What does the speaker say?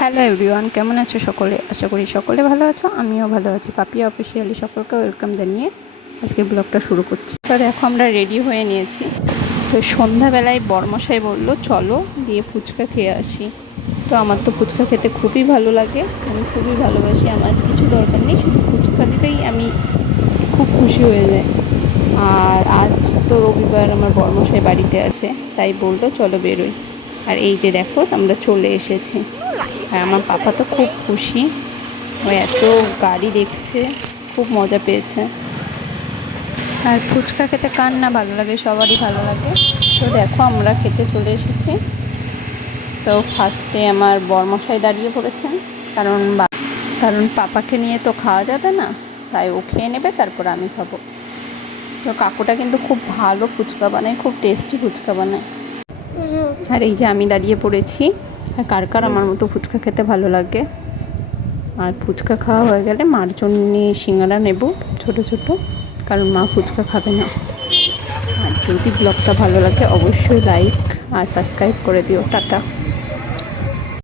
Hello everyone কেমন আছো সকলে? আশা করি সকলে ভালো আছো, আমিও ভালো আছি। পাপিয়া অফিসিয়ালি সকলকে ওয়েলকাম জানিয়ে আজকে ব্লগটা শুরু করছি। তো দেখো আমরা রেডি হয়ে নিয়েছি। তো সন্ধ্যাবেলায় বরমশাই বলল, চলো দিয়ে ফুচকা খেয়ে আসি। তো আমার তো ফুচকা খেতে খুবই ভালো লাগে, আমি খুবই ভালোবাসি, আমার কিছু দরকার নেই, শুধু ফুচকা দিতেই আমি খুব খুশি হয়ে যাই। আর আজ তো রবিবার আমার বর্মশাই বাড়িতে আছে, তাই বলল, চলো বেরোই। আর এই যে দেখো, আমরা চলে এসেছি। আর আমার পাপা তো খুব খুশি। ও এত গাড়ি দেখছে, খুব মজা পেয়েছে। আর ফুচকা খেতে কার না ভালো লাগে? সবারই ভালো লাগে। তো দেখো, আমরা খেতে চলে এসেছি। তো ফার্স্টে আমার বরমশাই দাঁড়িয়ে পড়েছেন। কারণ কারণ পাপাকে নিয়ে তো খাওয়া যাবে না। তাই ও খেয়ে নেবে, তারপর আমি খাব। তো কাকুটা কিন্তু খুব ভালো ফুচকা বানায়, খুব টেস্টি ফুচকা বানায়। আর এই যে আমি দাঁড়িয়ে পড়েছি। আর কার কার আমার মতো ফুচকা খেতে ভালো লাগে? আর ফুচকা খাওয়া হয়ে গেলে মার জন্যে সিঙ্গারা নেব, ছোট ছোট, কারণ মা ফুচকা খাবে না। আর যদি ব্লগটা ভালো লাগে, অবশ্যই লাইক আর সাবস্ক্রাইব করে দিও। টাটা।